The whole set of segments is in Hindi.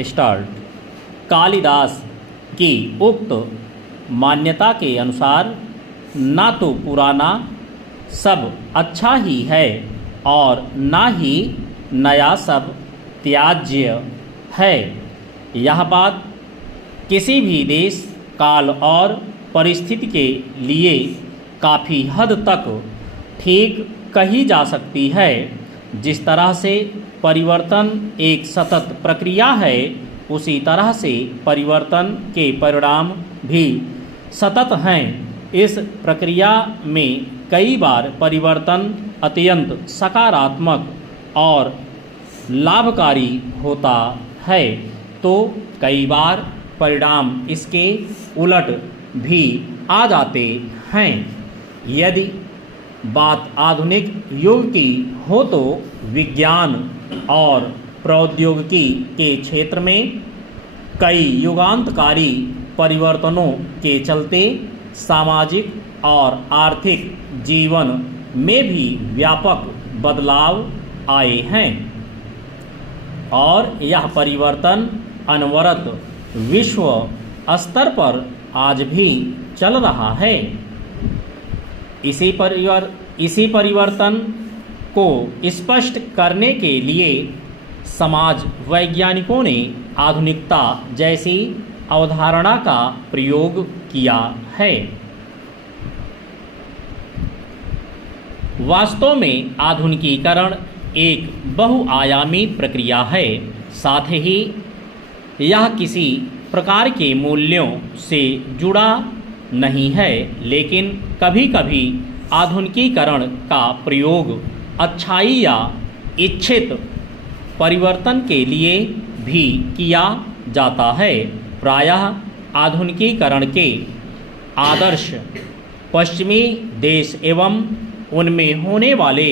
स्टार्ट। कालिदास की उक्त मान्यता के अनुसार ना तो पुराना सब अच्छा ही है और ना ही नया सब त्याज्य है। यह बात किसी भी देश, काल और परिस्थिति के लिए काफ़ी हद तक ठीक कही जा सकती है। जिस तरह से परिवर्तन एक सतत प्रक्रिया है, उसी तरह से परिवर्तन के परिणाम भी सतत हैं। इस प्रक्रिया में कई बार परिवर्तन अत्यंत सकारात्मक और लाभकारी होता है, तो कई बार परिणाम इसके उलट भी आ जाते हैं। यदि बात आधुनिक युग की हो तो विज्ञान और प्रौद्योगिकी के क्षेत्र में कई युगांतकारी परिवर्तनों के चलते सामाजिक और आर्थिक जीवन में भी व्यापक बदलाव आए हैं और यह परिवर्तन अनवरत विश्व स्तर पर आज भी चल रहा है। इसी परिवर्तन को स्पष्ट करने के लिए समाज वैज्ञानिकों ने आधुनिकता जैसी अवधारणा का प्रयोग किया है। वास्तव में आधुनिकीकरण एक बहुआयामी प्रक्रिया है। साथ ही यह किसी प्रकार के मूल्यों से जुड़ा नहीं है, लेकिन कभी कभी आधुनिकीकरण का प्रयोग अच्छाई या इच्छित परिवर्तन के लिए भी किया जाता है। प्रायः आधुनिकीकरण के आदर्श पश्चिमी देश एवं उनमें होने वाले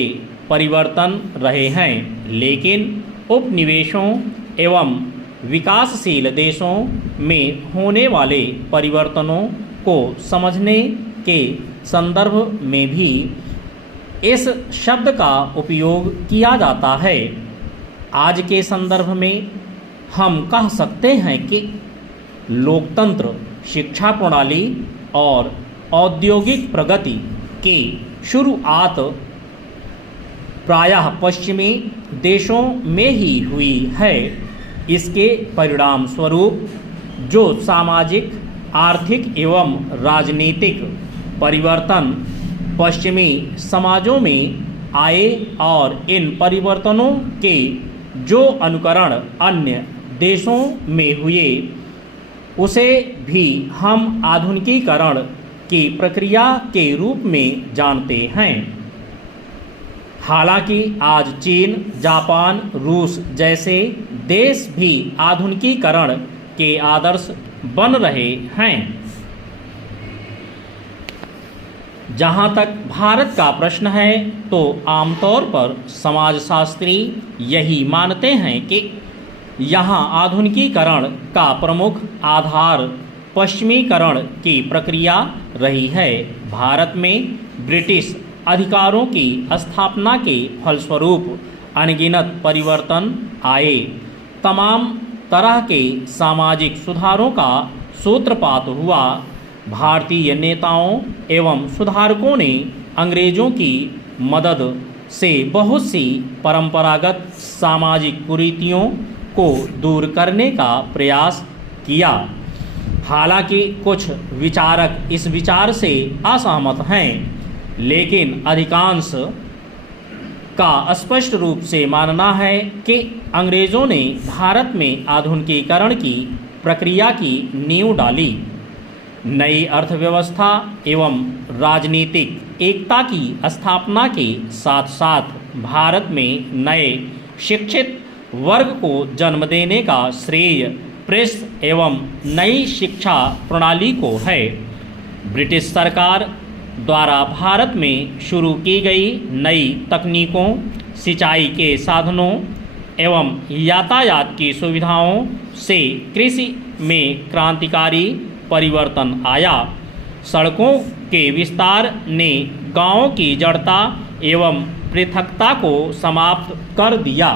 परिवर्तन रहे हैं, लेकिन उपनिवेशों एवं विकासशील देशों में होने वाले परिवर्तनों को समझने के संदर्भ में भी इस शब्द का उपयोग किया जाता है। आज के संदर्भ में हम कह सकते हैं कि लोकतंत्र, शिक्षा प्रणाली और औद्योगिक प्रगति की शुरुआत प्रायः पश्चिमी देशों में ही हुई है। इसके परिणाम स्वरूप जो सामाजिक, आर्थिक एवं राजनीतिक परिवर्तन पश्चिमी समाजों में आए और इन परिवर्तनों के जो अनुकरण अन्य देशों में हुए, उसे भी हम आधुनिकीकरण की प्रक्रिया के रूप में जानते हैं। हालांकि आज चीन, जापान, रूस जैसे देश भी आधुनिकीकरण के आदर्श बन रहे हैं। जहाँ तक भारत का प्रश्न है, तो आमतौर पर समाजशास्त्री यही मानते हैं कि यहाँ आधुनिकीकरण का प्रमुख आधार पश्चिमीकरण की प्रक्रिया रही है। भारत में ब्रिटिश अधिकारों की स्थापना के फलस्वरूप अनगिनत परिवर्तन आए। तमाम तरह के सामाजिक सुधारों का सूत्रपात हुआ। भारतीय नेताओं एवं सुधारकों ने अंग्रेजों की मदद से बहुत सी परंपरागत सामाजिक कुरीतियों को दूर करने का प्रयास किया। हालांकि कुछ विचारक इस विचार से असहमत हैं, लेकिन अधिकांश का स्पष्ट रूप से मानना है कि अंग्रेज़ों ने भारत में आधुनिकीकरण की प्रक्रिया की नींव डाली। नई अर्थव्यवस्था एवं राजनीतिक एकता की स्थापना के साथ साथ भारत में नए शिक्षित वर्ग को जन्म देने का श्रेय प्रेस एवं नई शिक्षा प्रणाली को है। ब्रिटिश सरकार द्वारा भारत में शुरू की गई नई तकनीकों, सिंचाई के साधनों एवं यातायात की सुविधाओं से कृषि में क्रांतिकारी परिवर्तन आया। सड़कों के विस्तार ने गांवों की जड़ता एवं पृथकता को समाप्त कर दिया।